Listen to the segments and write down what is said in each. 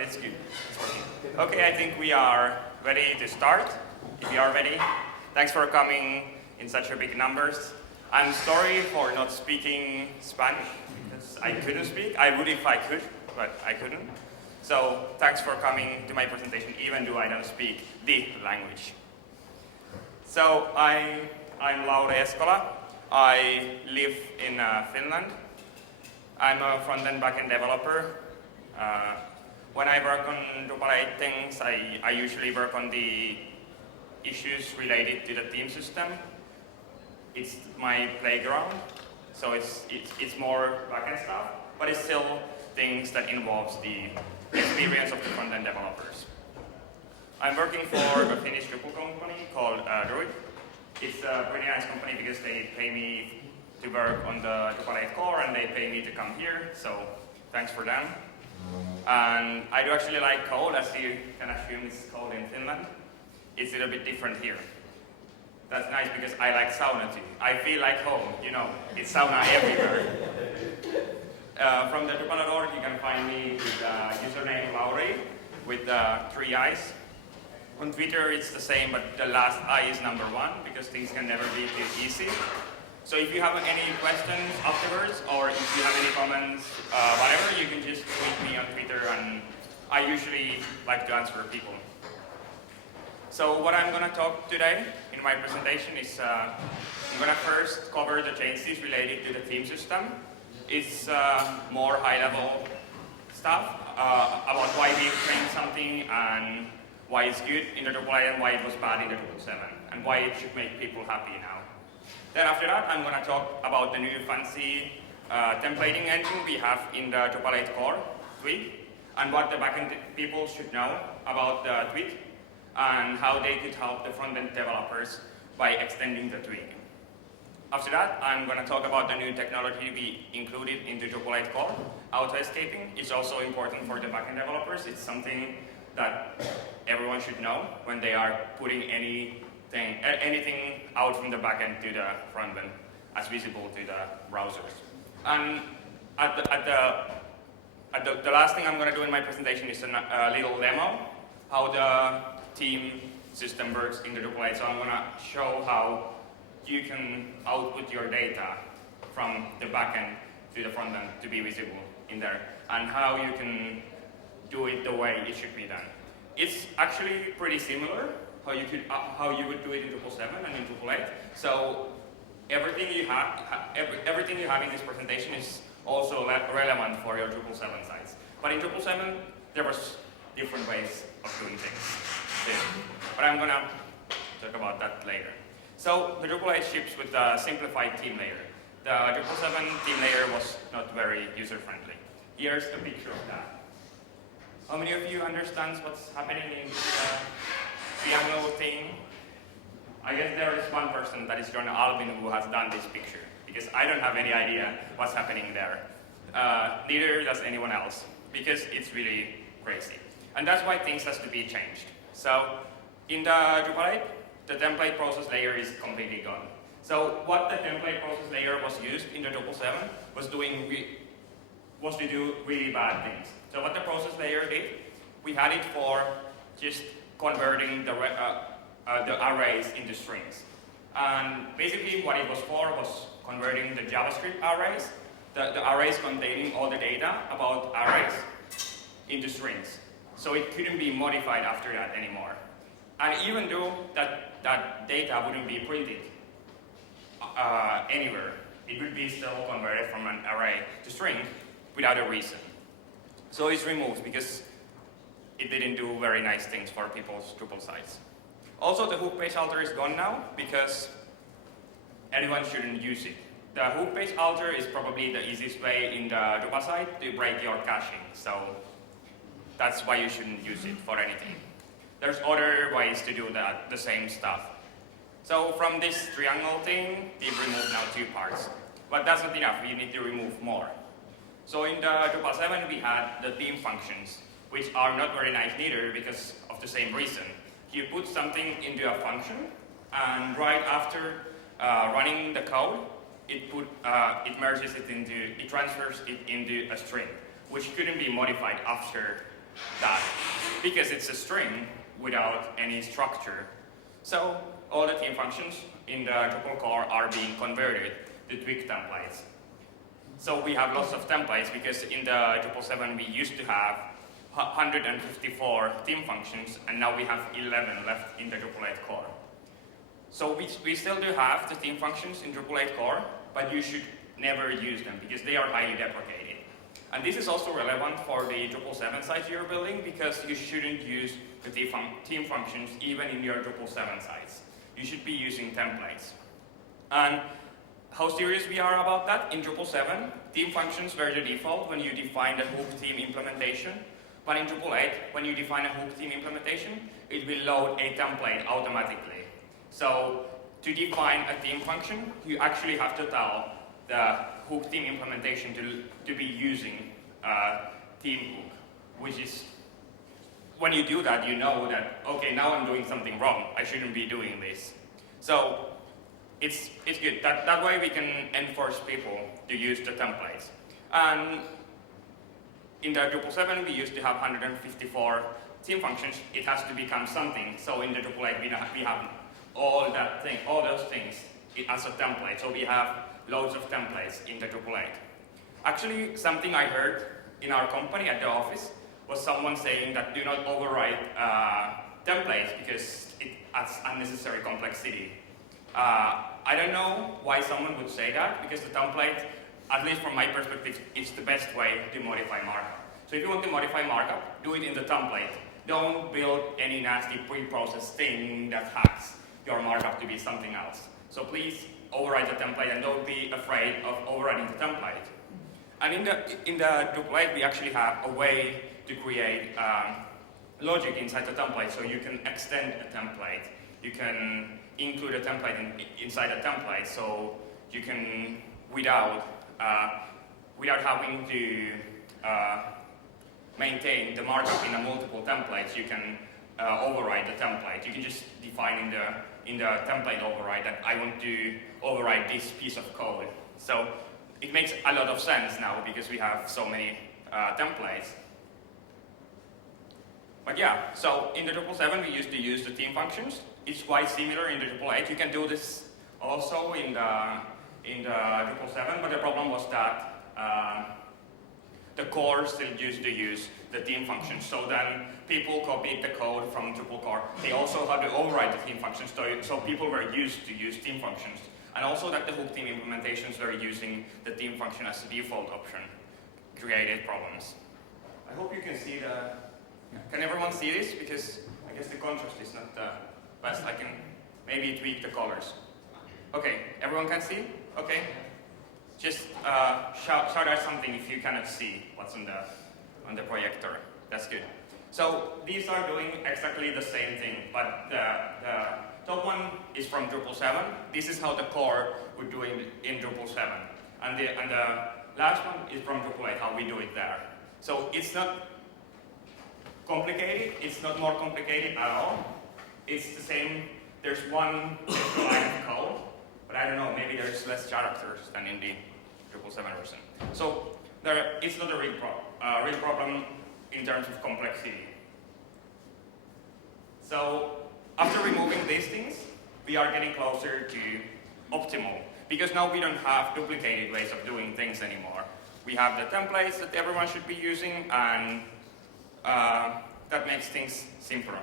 but it's good. It's working. Okay, I think we are ready to start. If you are ready, thanks for coming in such a big numbers. I'm sorry for not speaking Spanish, because I couldn't speak. I would if I could, but I couldn't. So thanks for coming to my presentation, even though I don't speak the language. So I'm Lauri Eskola. I live in Finland. I'm a front-end backend developer. When I work on Drupal 8 things, I usually work on the issues related to the theme system. It's my playground, so it's more backend stuff, but it's still things that involves the experience of the front-end developers. I'm working for a Finnish Drupal company called Drupal. It's a pretty nice company because they pay me to work on the Drupal 8 core and they pay me to come here, so thanks for them. And I do actually like code, as you can assume it's code in Finland. It's a little bit different here. That's nice because I like sauna too. I feel like home, you know, it's sauna everywhere. From the Drupal.org you can find me with username Lauri with 3 eyes. On Twitter it's the same, but the last I is number 1 because things can never be too easy. So if you have any questions afterwards, or if you have any comments, whatever, you can just tweet me on Twitter, and I usually like to answer people. So what I'm going to talk today in my presentation is I'm going to first cover the changes related to the theme system. It's more high-level stuff about why we framed something and why it's good in the Drupal 8 and why it was bad in the Drupal 7, and why it should make people happy now. Then after that, I'm going to talk about the new fancy templating engine we have in the Drupal 8 core tweak, and what the backend people should know about the tweak, and how they could help the front-end developers by extending the tweak. After that, I'm going to talk about the new technology we included in the Drupal 8 core. Auto-escaping is also important for the backend developers. It's something that everyone should know when they are putting anything out from the backend to the front end as visible to the browsers. And the last thing I'm going to do in my presentation is a little demo how the theme system works in the Drupal 8. So I'm going to show how you can output your data from the backend to the front end to be visible in there, and how you can do it the way it should be done. It's actually pretty similar how you would do it in Drupal 7 and in Drupal 8. So everything you have in this presentation is also relevant for your Drupal 7 sites. But in Drupal 7 there was different ways of doing things too. But I'm gonna talk about that later. So the Drupal 8 ships with a simplified theme layer. The Drupal 7 theme layer was not very user-friendly. Here's a picture of that. How many of you understands what's happening in this triangle thing? I guess there is one person, that is John Albin, who has done this picture, because I don't have any idea what's happening there. Neither does anyone else, because it's really crazy. And that's why things has to be changed. So in the Drupal 8, the template process layer is completely gone. So what the template process layer was used in the Drupal 7 was to do really bad things. So what the process layer did, we had it for just converting the arrays into strings. And basically what it was for was converting the JavaScript arrays, the arrays containing all the data about arrays, into strings. So it couldn't be modified after that anymore. And even though that data wouldn't be printed anywhere, it would be still converted from an array to string without a reason. So it's removed because it didn't do very nice things for people's Drupal sites. Also, the hook page alter is gone now because anyone shouldn't use it. The hook page alter is probably the easiest way in the Drupal site to break your caching, so that's why you shouldn't use it for anything. There's other ways to do the same stuff. So from this triangle thing, we've removed now 2 parts. But that's not enough, we need to remove more. So in the Drupal 7 we had the theme functions, which are not very nice neither because of the same reason. You put something into a function, and right after running the code, it transfers it into a string, which couldn't be modified after that because it's a string without any structure. So all the theme functions in the Drupal core are being converted to Twig templates. So we have lots of templates because in the Drupal 7 we used to have 154 theme functions, and now we have 11 left in the Drupal 8 core. So we still do have the theme functions in Drupal 8 core, but you should never use them because they are highly deprecated. And this is also relevant for the Drupal 7 sites you're building because you shouldn't use the theme functions even in your Drupal 7 sites. You should be using templates. And how serious we are about that? In Drupal 7, theme functions were the default when you define the hook theme implementation. But in Drupal 8, when you define a hook theme implementation, it will load a template automatically. So to define a theme function, you actually have to tell the hook theme implementation to be using theme hook, which is, when you do that, you know that, okay, now I'm doing something wrong. I shouldn't be doing this. So it's good. That way we can enforce people to use the templates. And in the Drupal 7, we used to have 154 theme functions. It has to become something. So in the Drupal 8, we have all those things as a template. So we have loads of templates in the Drupal 8. Actually, something I heard in our company at the office was someone saying that do not override templates because it adds unnecessary complexity. I don't know why someone would say that, because the template, at least from my perspective, is the best way to modify markup. So if you want to modify markup, do it in the template. Don't build any nasty pre-processed thing that hacks your markup to be something else. So please override the template and don't be afraid of overriding the template. And in the Drupal 8, we actually have a way to create logic inside the template, so you can extend a template. You can include a template inside a template, so you can, without having to maintain the markup in a multiple templates, you can override the template. You can just define in the template override that I want to override this piece of code. So it makes a lot of sense now because we have so many templates. But yeah, so in the Drupal 7 we used to use the theme functions. It's quite similar in the Drupal 8. You can do this also in the Drupal 7, but the problem was that the core still used to use the theme functions. So then people copied the code from Drupal core. They also had to override the theme functions, so people were used to use theme functions. And also that the hook theme implementations were using the theme function as a default option created problems. I hope you can see the... Can everyone see this? Because I guess the contrast is not the best. I can maybe tweak the colors. Okay, everyone can see? Okay. Just shout out something if you cannot see what's on the projector. That's good. So these are doing exactly the same thing, but the top one is from Drupal 7. This is how the core would do in Drupal 7. And the last one is from Drupal 8, how we do it there. So it's not complicated. It's not more complicated at all. It's the same. There's one extra line of code, but I don't know, maybe there's less characters than in the Drupal 7 version. So it's not a real problem in terms of complexity. So after removing these things, we are getting closer to optimal, because now we don't have duplicated ways of doing things anymore. We have the templates that everyone should be using, and that makes things simpler.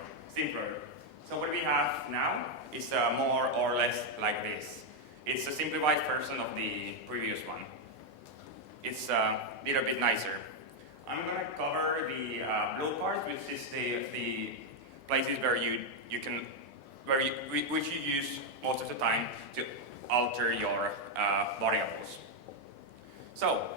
So what we have now is more or less like this. It's a simplified version of the previous one. It's a little bit nicer. I'm going to cover the blue part, which is the places where which you use most of the time to alter your variables. So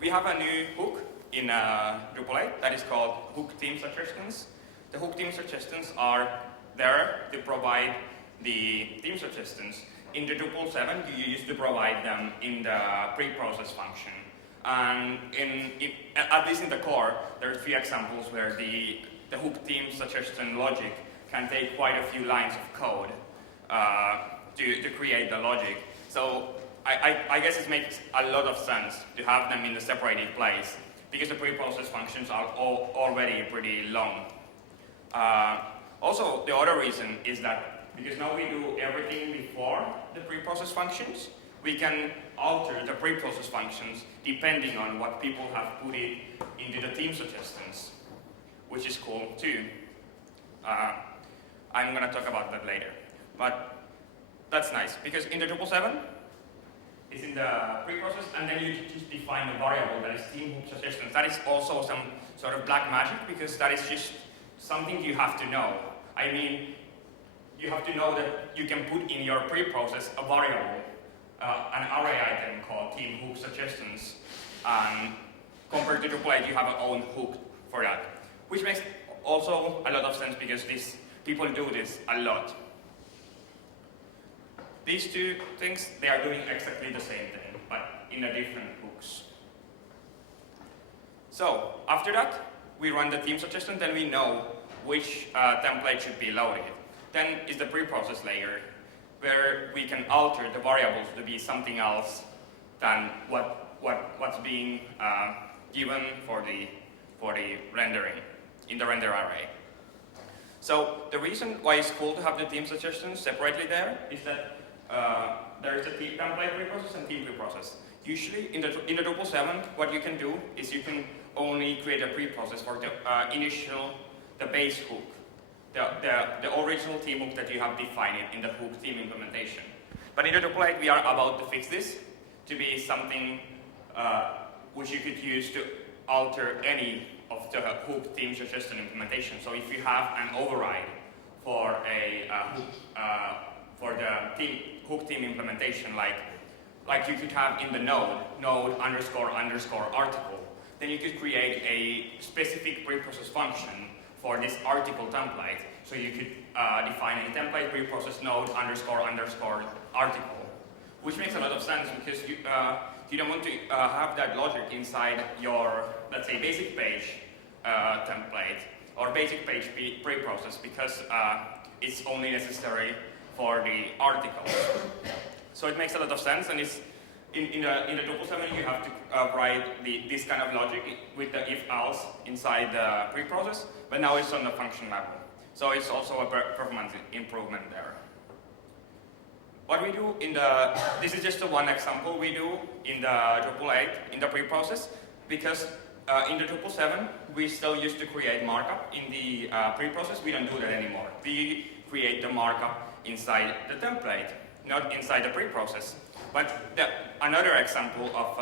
we have a new hook in Drupal 8 that is called hook theme suggestions. The hook theme suggestions are there to provide the theme suggestions. In the Drupal 7, you used to provide them in the pre-process function. And at least in the core, there are a few examples where the hook theme suggestion logic can take quite a few lines of code to create the logic. So I guess it makes a lot of sense to have them in a separated place because the pre-process functions are already pretty long. Also, the other reason is that because now we do everything before the pre-process functions, we can alter the pre-process functions depending on what people have put it into the theme suggestions, which is cool too. I'm going to talk about that later. But that's nice, because in the Drupal 7, it's in the pre-process, and then you just define a variable that is theme hook suggestions. That is also some sort of black magic, because that is just something you have to know. I mean, you have to know that you can put in your pre-process a variable, an array item called theme hook suggestions, and compared to Drupal 8, you have an own hook for that, which makes also a lot of sense because people do this a lot. These two things, they are doing exactly the same thing, but in a different hooks. So after that, we run the theme suggestion, then we know which template should be loaded. Then is the pre-process layer, where we can alter the variables to be something else than what's being given for the rendering in the render array. So the reason why it's cool to have the theme suggestions separately there is that there is a template pre-process and theme pre-process. Usually in the Drupal 7, what you can do is you can only create a pre-process for the base hook, the original theme hook that you have defined in the hook theme implementation. But in the Drupal 8, we are about to fix this to be something which you could use to alter any of the hook theme suggestion implementation. So if you have an override for a for the hook theme implementation, like you could have in the node underscore article, then you could create a specific pre-process function for this article template. So you could define a template pre-process node underscore article, which makes a lot of sense because you don't want to have that logic inside your, let's say, basic page template or basic page pre-process because it's only necessary for the articles. So it makes a lot of sense, and it's in the Drupal 7 you have to write this kind of logic with the if-else inside the pre-process, but now it's on the function level. So it's also a performance improvement there. What we do this is just one example we do in the Drupal 8 in the pre-process, because in the Drupal 7 we still used to create markup in the pre-process. We don't do that anymore. We create the markup inside the template, not inside the pre-process. But another example of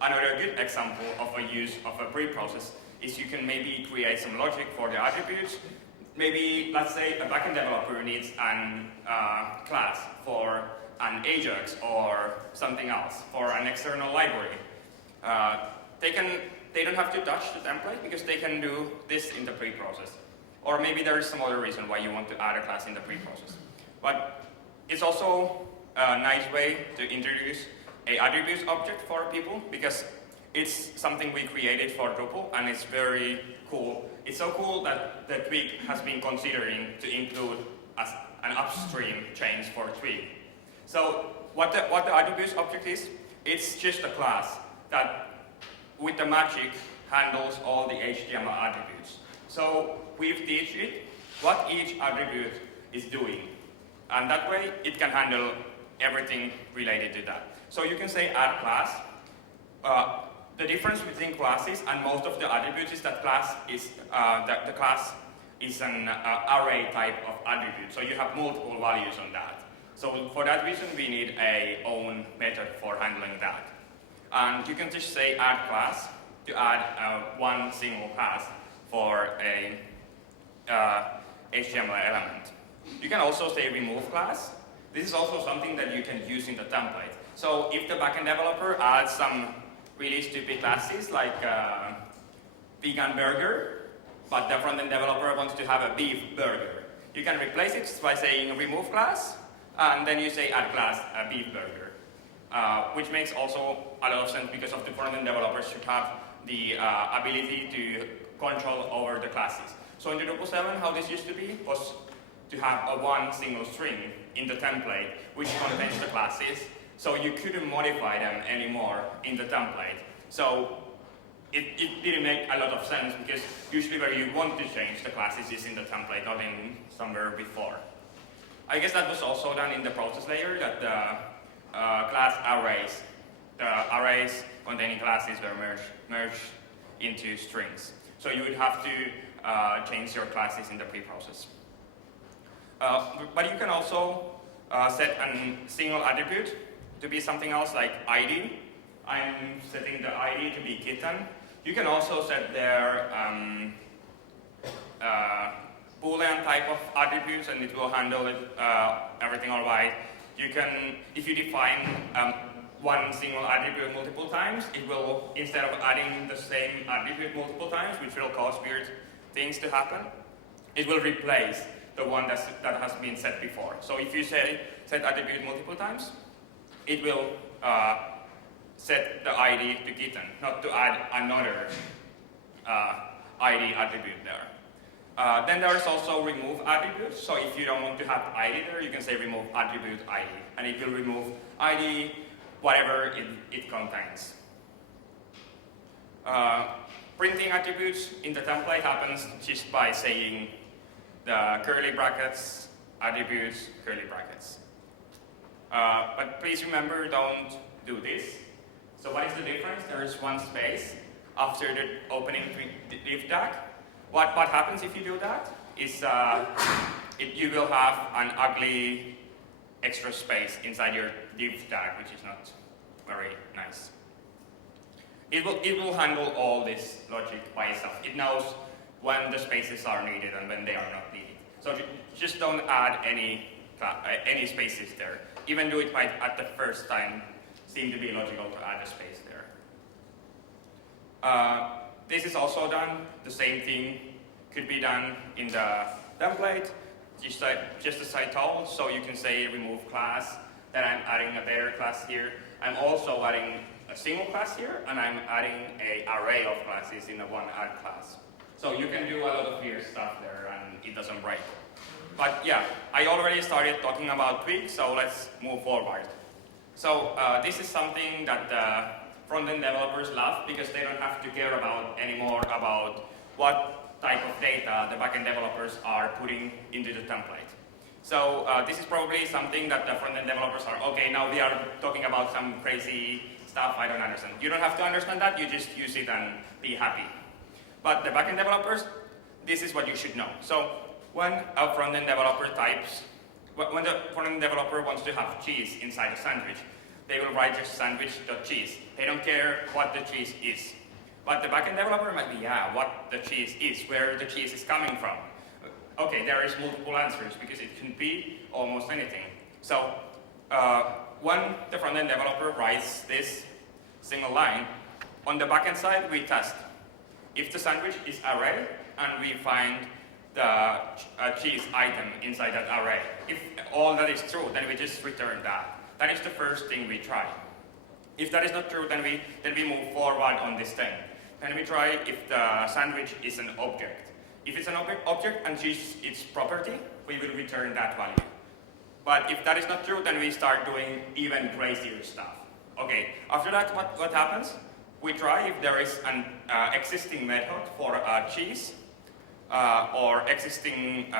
another good example of a use of a pre-process is you can maybe create some logic for the attributes. Maybe, let's say, a backend developer needs an class for an Ajax or something else, for an external library. They don't have to touch the template because they can do this in the pre-process. Or maybe there is some other reason why you want to add a class in the pre-process. But it's also a nice way to introduce an attributes object for people because it's something we created for Drupal and it's very cool. It's so cool that the Twig has been considering to include as an upstream change for Twig. So what the attributes object is, it's just a class that with the magic handles all the HTML attributes. So we've taught it what each attribute is doing. And that way it can handle everything related to that. So you can say add class. The difference between classes and most of the attributes is that class is the class is an array type of attribute. So you have multiple values on that. So for that reason, we need a own method for handling that. And you can just say add class to add one single class for a HTML element. You can also say remove class. This is also something that you can use in the template. So if the backend developer adds some really stupid classes like vegan burger, but the frontend developer wants to have a beef burger, you can replace it by saying remove class, and then you say add class beef burger, which makes also a lot of sense because of the frontend developers should have the ability to control over the classes. So in the Drupal 7, how this used to be was to have a one single string in the template which contains the classes. So you couldn't modify them anymore in the template. So it didn't make a lot of sense because usually where you want to change the classes is in the template, not in somewhere before. I guess that was also done in the process layer, that the class arrays, the arrays containing classes were merged into strings. So you would have to change your classes in the pre-process. But you can also set a single attribute to be something else like ID. I'm setting the ID to be kitten. You can also set their Boolean type of attributes, and it will handle it, everything all right. You can, if you define one single attribute multiple times, it will, instead of adding the same attribute multiple times, which will cause weird things to happen, it will replace the one that has been set before. So if you set attribute multiple times, it will set the ID to kitten, not to add another ID attribute there. Then there is also remove attributes. So if you don't want to have ID there, you can say remove attribute ID, and it will remove ID, whatever it contains. Printing attributes in the template happens just by saying the curly brackets, attributes, curly brackets. But please remember, don't do this. So what is the difference? There is one space after the opening div tag. What happens if you do that is you will have an ugly extra space inside your div tag, which is not very nice. It will handle all this logic by itself. It knows when the spaces are needed and when they are not needed. So just don't add any spaces there. Even though it might at the first time seem to be logical to add a space there. This is also done. The same thing could be done in the template, just as I told. So you can say remove class, then I'm adding a better class here. I'm also adding a single class here, and I'm adding an array of classes in the one add class. So you can do a lot of weird stuff there, and it doesn't break. But yeah, I already started talking about tweaks, so let's move forward. So this is something that the front-end developers love because they don't have to care anymore about what type of data the back-end developers are putting into the template. So this is probably something that the front-end developers are, okay, now we are talking about some crazy stuff I don't understand. You don't have to understand that, you just use it and be happy. But the back-end developers, this is what you should know. So when a front-end developer when the front-end developer wants to have cheese inside a sandwich, they will write just sandwich.cheese. They don't care what the cheese is. But the backend developer might be, yeah, what the cheese is, where the cheese is coming from. Okay, there is multiple answers because it can be almost anything. So when the front-end developer writes this single line, on the backend side we test. If the sandwich is array and we find the cheese item inside that array, if all that is true, then we just return that. That is the first thing we try. If that is not true, then we move forward on this thing. Then we try if the sandwich is an object. If it's an object and cheese is property, we will return that value. But if that is not true, then we start doing even crazier stuff. Okay, after that, what happens? We try if there is an existing method for cheese or existing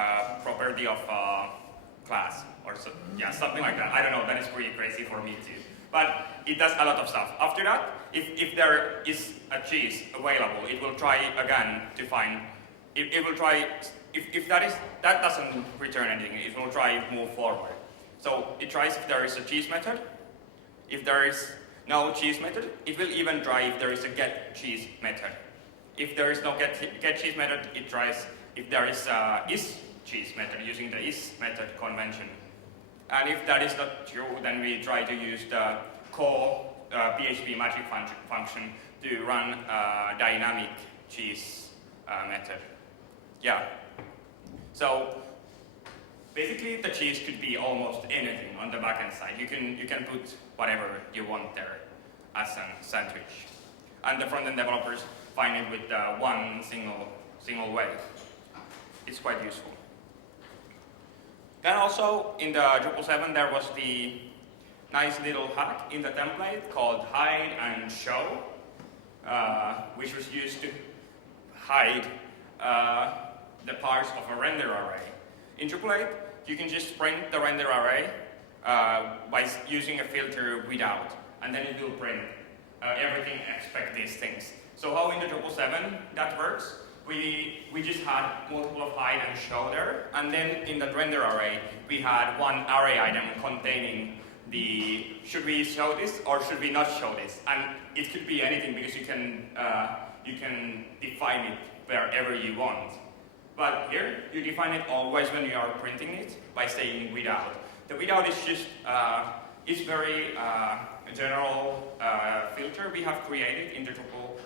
property of class or so, yeah, something like that. I don't know, that is pretty crazy for me too. But it does a lot of stuff. After that, if there is a cheese available, it will try again to find, it will try, if that doesn't return anything, it will try move forward. So it tries if there is a cheese method. If there is no cheese method, it will even try if there is a get cheese method. If there is no get cheese method, it tries if there is a is cheese method using the is method convention. And if that is not true, then we try to use the call PHP magic function to run a dynamic cheese method. Yeah. So basically, the cheese could be almost anything on the backend side. You can put whatever you want there as a sandwich, and the front-end developers find it with one single way. It's quite useful. Then also in the Drupal 7 there was the nice little hack in the template called hide and show. which was used to hide the parts of a render array. In Drupal 8, you can just print the render array by using a filter without, and then it will print everything except these things. So how in the Drupal 7 that works? We just had multiple of hide and show there, and then in the render array we had one array item containing the should we show this or should we not show this, and it could be anything because you can define it wherever you want. But here you define it always when you are printing it by saying without. The without is just is very general filter we have created in the Drupal.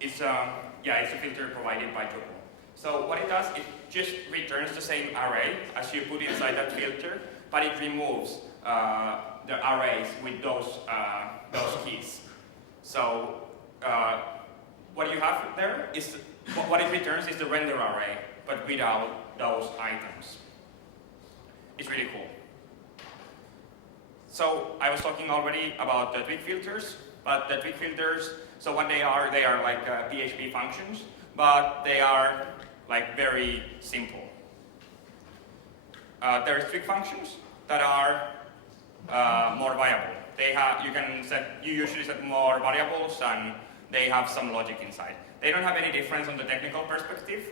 It's a filter provided by Drupal. So what it does, it just returns the same array as you put inside that filter, but it removes the arrays with those keys. So what you have there is, what it returns is the render array, but without those items. It's really cool. So I was talking already about the twig filters, but the twig filters, so what they are like PHP functions, but they are like very simple. There are twig functions that are more viable. You usually set more variables and they have some logic inside. They don't have any difference on the technical perspective.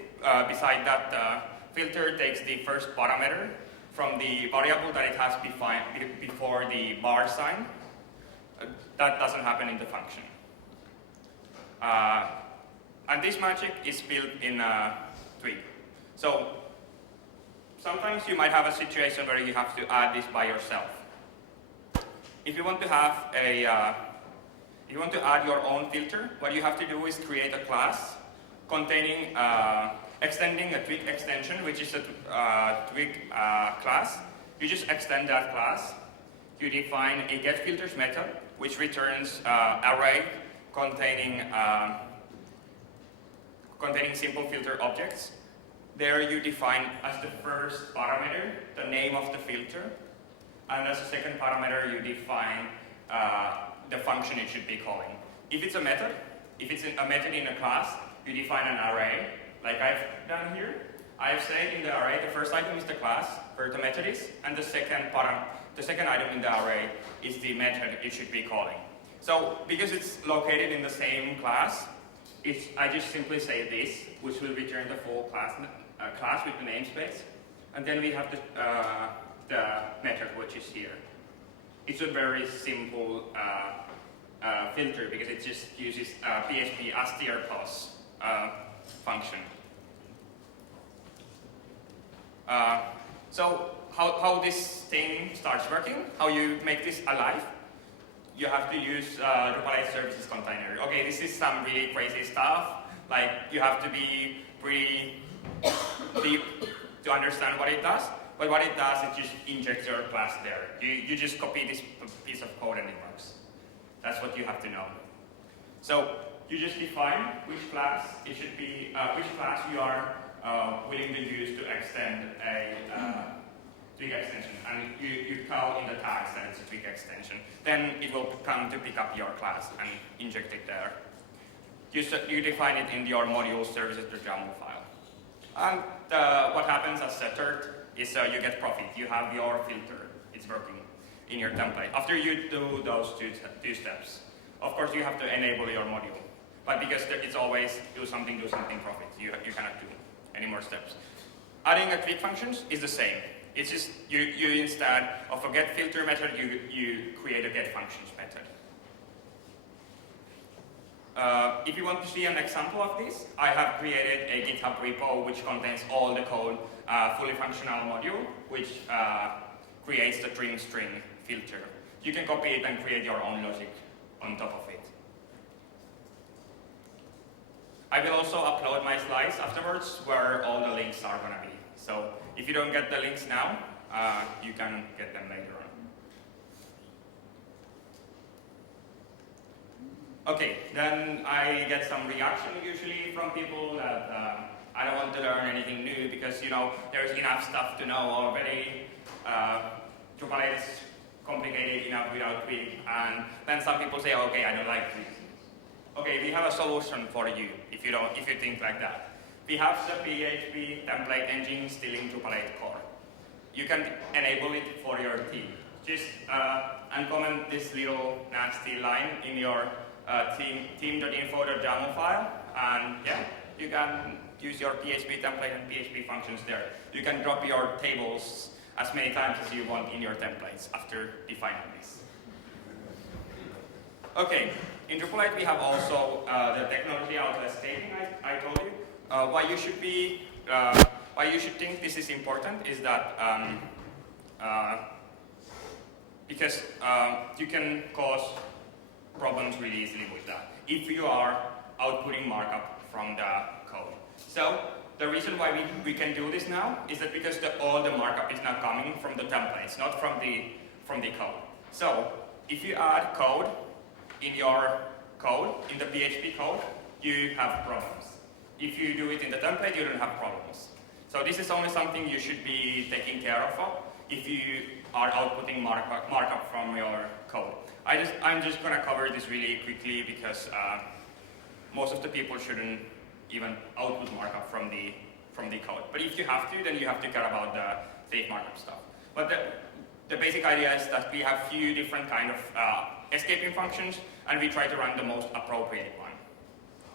Beside that, the filter takes the first parameter from the variable that it has before the bar sign. That doesn't happen in the function. And this magic is built in Twig. So sometimes you might have a situation where you have to add this by yourself. If you want to have if you want to add your own filter, what you have to do is create a class containing extending a Twig extension, which is a Twig class. You just extend that class. You define a getFilters method, which returns array containing simple filter objects. There you define as the first parameter the name of the filter, and as a second parameter you define the function it should be calling. If it's a method, if it's a method in a class, you define an array, like I've done here. I've said in the array the first item is the class where the method is, and the second item in the array is the method it should be calling. So because it's located in the same class, I just simply say this, which will return the full class with the namespace, and then we have the method which is here. It's a very simple filter because it just uses PHP str plus function. So how this thing starts working, how you make this alive, you have to use Drupal 8 services container. Okay, this is some really crazy stuff. Like, you have to be pretty deep to understand what it does. But what it does, it just injects your class there. You just copy this piece of code and it works. That's what you have to know. So you just define which class it should be, which class you are willing to use to extend a Twig extension, and you call in the tags that it's a Twig extension. Then it will come to pick up your class and inject it there. You define it in your module services.yaml file. And what happens as setter is you get profit. You have your filter. It's working in your template. After you do those two steps, of course you have to enable your module. But because it's always do something profit, you cannot do any more steps. Adding a Twig functions is the same. It's just you instead of a getFilter method, you create a getFunctions method. If you want to see an example of this, I have created a GitHub repo which contains all the code, fully functional module, which creates the trim string filter. You can copy it and create your own logic on top of it. I will also upload my slides afterwards where all the links are going to be. So if you don't get the links now, you can get them later on. Okay, then I get some reaction usually from people that I don't want to learn anything new because, you know, there's enough stuff to know already. Drupal 8 is complicated enough without Twig. And then some people say, okay, I don't like Twig. Okay, we have a solution for you if you think like that. We have the PHP template engine still in Drupal 8 core. You can enable it for your team. Just uncomment this little nasty line in your team.info.yaml file, and yeah, you can use your PHP template and PHP functions there. You can drop your tables as many times as you want in your templates after defining this. Okay, in Drupal 8 we have also the technology auto escaping I told you. Why you should think this is important is that because you can cause problems really easily with that if you are outputting markup from the code. So the reason why we can do this now is that because all the markup is now coming from the templates, not from the code. So if you add code in your code, in the PHP code, you have problems. If you do it in the template, you don't have problems. So this is only something you should be taking care of if you are outputting markup from your code. I'm just going to cover this really quickly because most of the people shouldn't even output markup from the code. But if you have to, then you have to care about the safe markup stuff. But the basic idea is that we have few different kind of escaping functions, and we try to run the most appropriate one.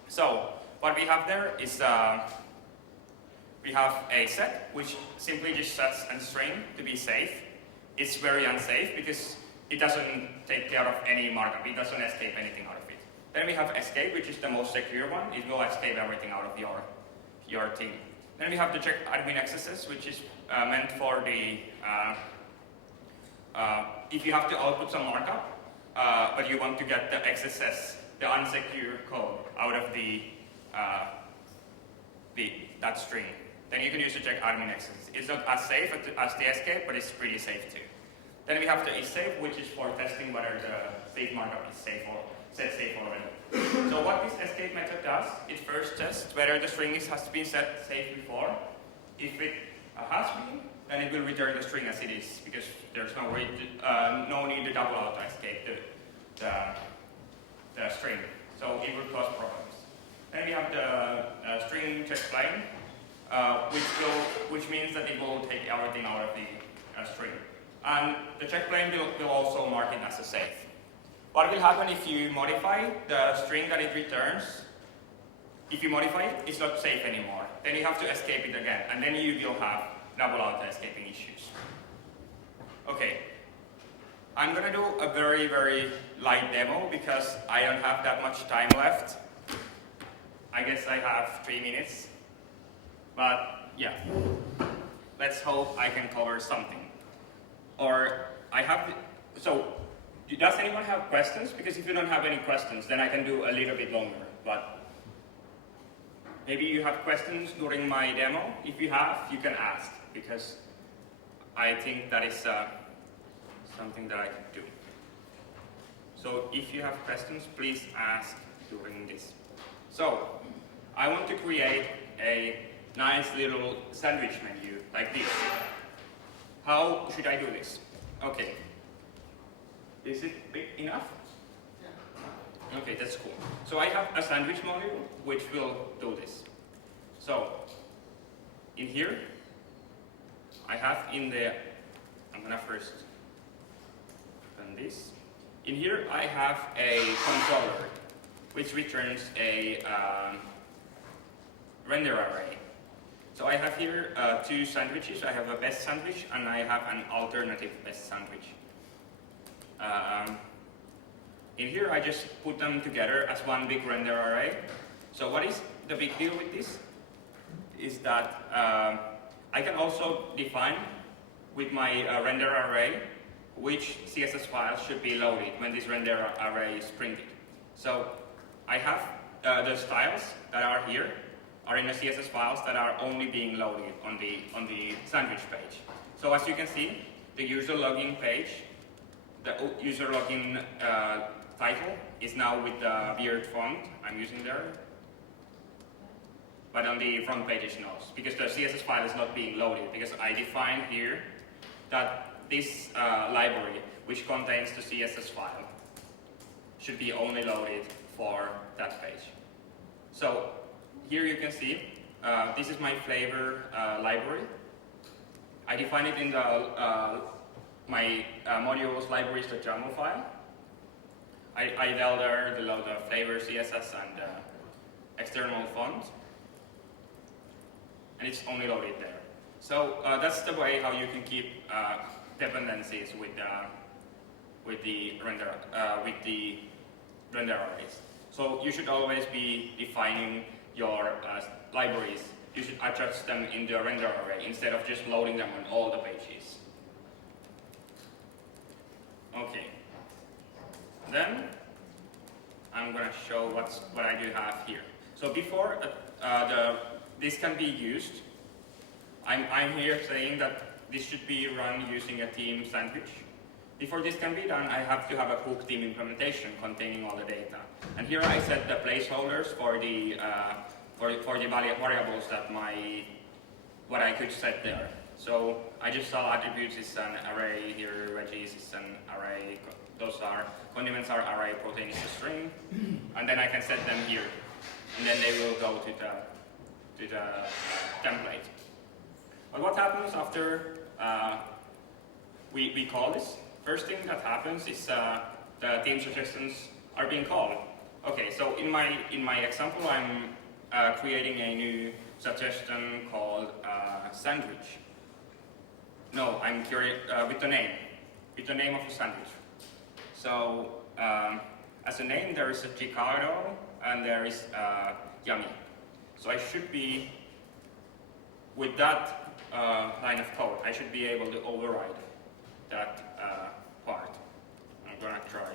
So what we have there is we have a set which simply just sets a string to be safe. It's very unsafe because it doesn't take care of any markup. It doesn't escape anything out of it. Then we have escape, which is the most secure one. It will escape everything out of your team. Then we have the check admin accesses, which is meant for the if you have to output some markup, but you want to get the XSS, the unsecure code, out of that string, then you can use the check admin access. It's not as safe as the escape, but it's pretty safe too. Then we have the isSafe, which is for testing whether the safe markup is safe or set safe already. So what this escape method does, it first tests whether the string has been set safe before. If it has been, then it will return the string as it is, because there's no need to double auto escape the string. So it will cause problems. Then we have the string check plain, which means that it will take everything out of the string. And the check plain will also mark it as a safe. What will happen if you modify the string that it returns? If you modify it, it's not safe anymore. Then you have to escape it again, and then you will have double auto escaping issues. Okay, I'm gonna do a very, very light demo because I don't have that much time left. I guess I have 3 minutes, but yeah, let's hope I can cover something. So does anyone have questions? Because if you don't have any questions, then I can do a little bit longer, but maybe you have questions during my demo. If you have, you can ask, because I think that is something that I can do. So if you have questions, please ask during this. So I want to create a nice little sandwich menu like this. How should I do this? Okay. Is it big enough? Yeah. Okay, that's cool. So I have a sandwich module which will do this. So in here, I have I'm gonna first run this. In here, I have a controller which returns a render array. So I have here 2 sandwiches. I have a best sandwich and I have an alternative best sandwich. In here, I just put them together as one big render array. So what is the big deal with this? Is that I can also define with my render array which CSS files should be loaded when this render array is printed. So I have the styles that are here are in the CSS files that are only being loaded on the sandwich page. So as you can see, the user login page, the user login title is now with the weird font I'm using there. But on the front page it's not, because the CSS file is not being loaded, because I define here that this library, which contains the CSS file, should be only loaded for that page. So here you can see, this is my flavor library. I define it in the my modules libraries.yaml file. I tell there the flavor CSS and external font, and it's only loaded there. So that's the way how you can keep dependencies with the render arrays. So you should always be defining your libraries. You should attach them in the render array instead of just loading them on all the pages. Okay. Then I'm going to show what I do have here. So before this can be used, I'm here saying that this should be run using a theme sandwich. Before this can be done, I have to have a hook theme implementation containing all the data. And here I set the placeholders for the variables that what I could set there. So I just saw attributes is an array here, veggies is an array. Those are condiments are array, protein is a string, and then I can set them here, and then they will go to the template. But what happens after we call this? First thing that happens is the theme suggestions are being called. Okay, so in my example, I'm creating a new suggestion called sandwich. No, I'm curious with the name of the sandwich. So as a name, there is a Chicago and there is yummy. So I should be, with that line of code, I should be able to override that part. I'm gonna try.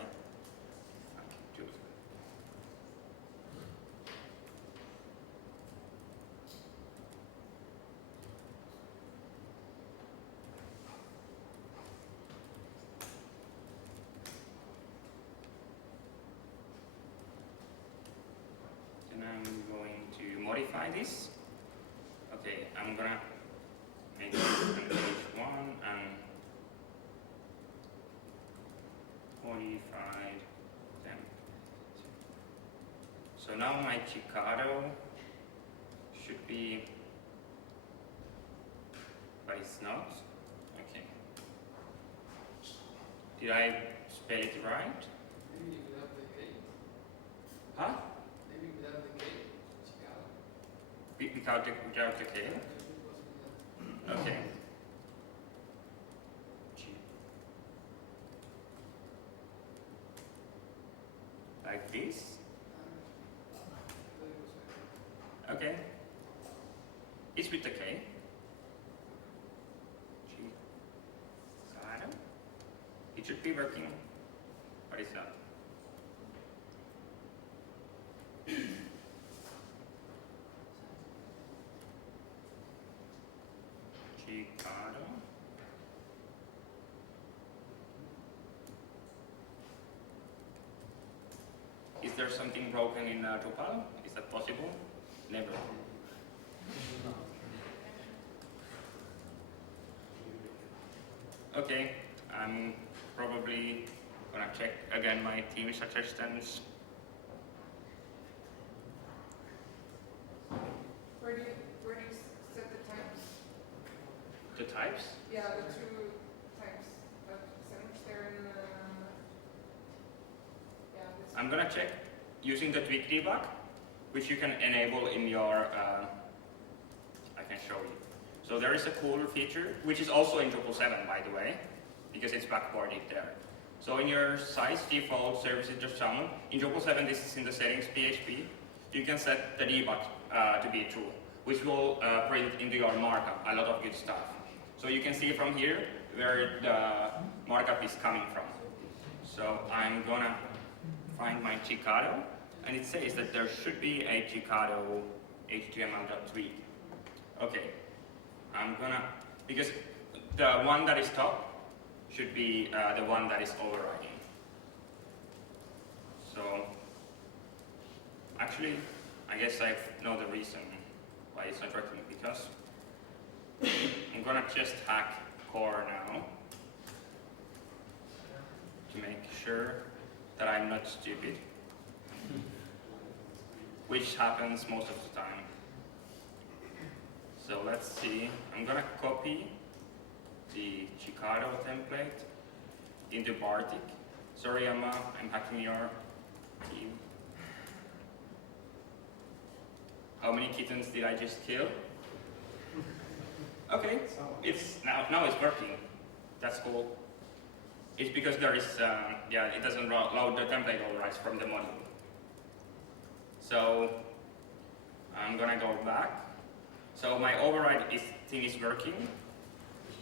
And I'm going to modify this. Okay, I'm gonna make it page 1 and modified them. So now my Chicado should be, but it's not. Okay. Did I spell it right? Maybe without the K. Huh? Maybe without the K. Chicado. Without the K? Okay. Like this? Okay. It's with the K. Chicado. It should be working, but it's not. Chicado. Is there something broken in Drupal? Is that possible? Never. Okay, I'm probably gonna check again my theme suggestions. Where do you set the types? The types? Yeah, the two types of sandwich there in the. Yeah. This I'm gonna check using the tweak debug, which you can enable in your. I can show you. So there is a cool feature, which is also in Drupal 7, by the way, because it's backported there. So in your size default services.yaml, in Drupal 7, this is in the settings PHP, you can set the debug to be true, which will print into your markup a lot of good stuff. So you can see from here where the markup is coming from. So I'm gonna find my Chicado, and it says that there should be a Chicado HTML.tweak. Okay, I'm gonna, because the one that is top should be the one that is overriding. So, actually, I guess I know the reason why it's not working, because I'm gonna just hack core now to make sure that I'm not stupid. which happens most of the time. So let's see, I'm gonna copy the Chicago template into Bartik. Sorry, Emma, I'm hacking your team. How many kittens did I just kill? Okay, it's now it's working. That's cool. It's because there is, it doesn't load the template overrides from the module. So I'm gonna go back. So my override thing is working.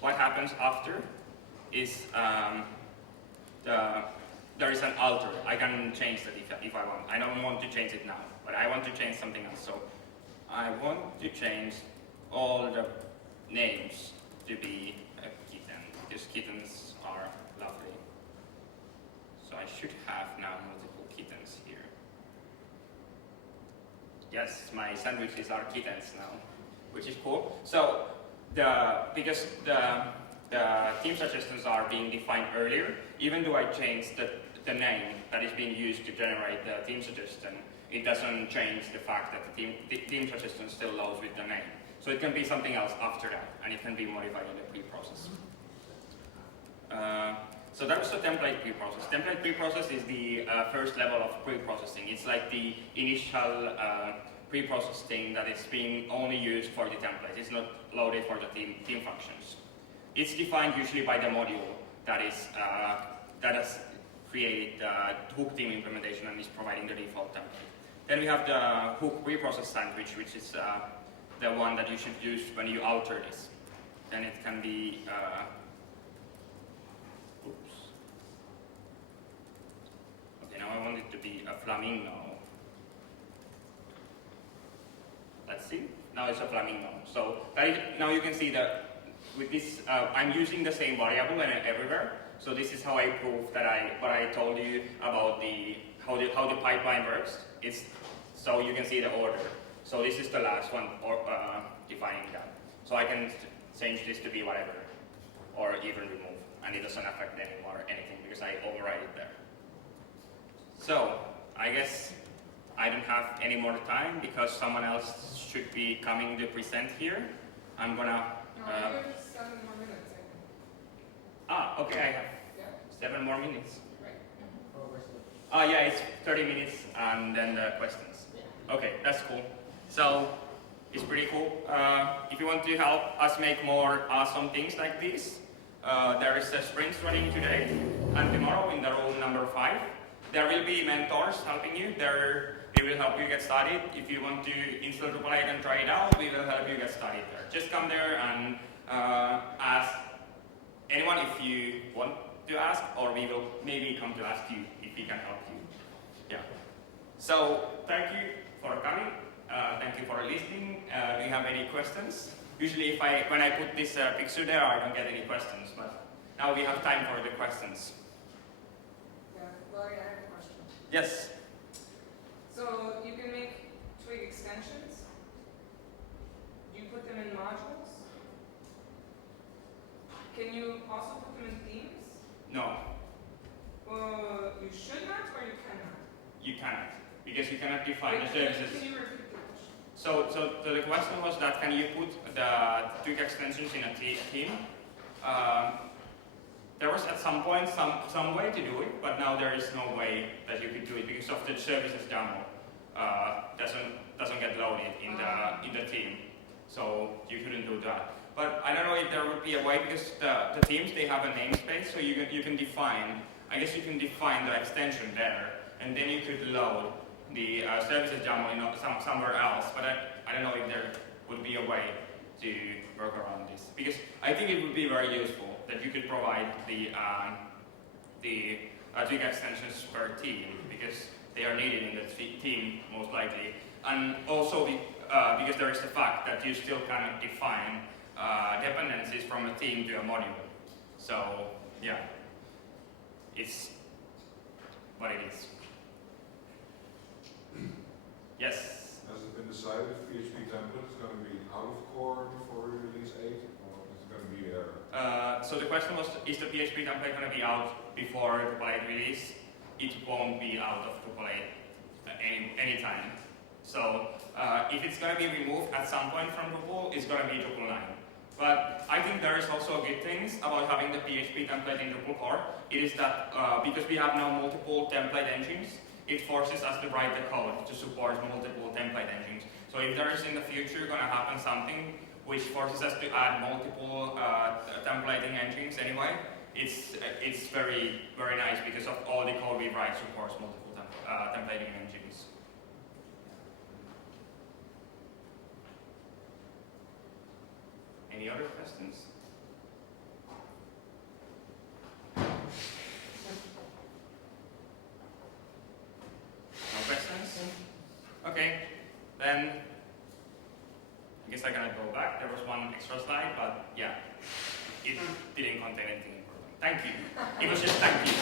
What happens after is there is an alter. I can change that if I want. I don't want to change it now, but I want to change something else. So I want to change all the names to be a kitten, because kittens are lovely. So I should have now multiple kittens here. Yes, my sandwiches are kittens now, which is cool. So because the theme suggestions are being defined earlier, even though I changed the name that is being used to generate the theme suggestion, it doesn't change the fact that the theme suggestion still loads with the name. So it can be something else after that, and it can be modified in the pre-process. So that's the template pre-process. Template pre-process is the first level of pre-processing. It's like the initial pre-process thing that is being only used for the template. It's not loaded for the theme functions. It's defined usually by the module that has created the hook theme implementation and is providing the default template. Then we have the hook pre-process sandwich, which is the one that you should use when you alter this. Then it can be okay, now I want it to be a flamingo. Let's see. Now it's a flamingo. So now you can see that with this, I'm using the same variable everywhere. So this is how I prove that what I told you about how the pipeline works. So you can see the order. So this is the last one, defining that. So I can change this to be whatever, or even remove, and it doesn't affect anymore anything because I override it there. So I guess I don't have any more time because someone else should be coming to present here. I'm gonna. No, you have 7 more minutes, I think. Okay, I have Yeah, 7 more minutes. right. Yeah, it's 30 minutes and then the questions. Okay, that's cool. So it's pretty cool. If you want to help us make more awesome things like this, there is a sprint running today and tomorrow in the room number 5. There will be mentors helping you. They will help you get started. If you want to install Drupal and try it out, we will help you get started there. Just come there and ask anyone if you want to ask, or we will maybe come to ask you if we can help you. Yeah. So thank you for coming. Thank you for listening. Do you have any questions? Usually when I put this picture there, I don't get any questions, but now we have time for the questions. Yeah, Lauri, I have a question. Yes. So you can make twig extensions. Do you put them in modules? Can you also put them in themes? No, You should not, or you cannot? you cannot, because you cannot define the Can services. you repeat the question? So the question was that can you put the twig extensions in a theme? There was at some point some way to do it, but now there is no way that you could do it because of the services YAML doesn't get loaded in the theme, so you couldn't do that. But I don't know if there would be a way because the themes, they have a namespace, so you can define. I guess you can define the extension there, and then you could load the services YAML somewhere else. But I don't know if there would be a way to work around this, because I think it would be very useful that you could provide the twig extensions per theme, because they are needed in the theme most likely, and also because there is the fact that you still cannot define dependencies from a theme to a module. So yeah, it's what it is. Yes. Has it been decided if PHP template is going to be out of core before release 8, or is it going to be there? So the question was, is the PHP template going to be out before Drupal 8 release? It won't be out of Drupal 8 anytime. So if it's going to be removed at some point from Drupal, it's going to be Drupal 9. But I think there is also good things about having the PHP template in Drupal core. It is that because we have now multiple template engines, it forces us to write the code to support multiple template engines. So if there is in the future going to happen something which forces us to add multiple templating engines anyway, it's very, very nice because of all the code we write supports multiple templating engines. Any other questions? No questions? Okay, then I guess I'm gonna go back. There was one extra slide, but yeah, it didn't contain anything important. Thank you. It was just thank you.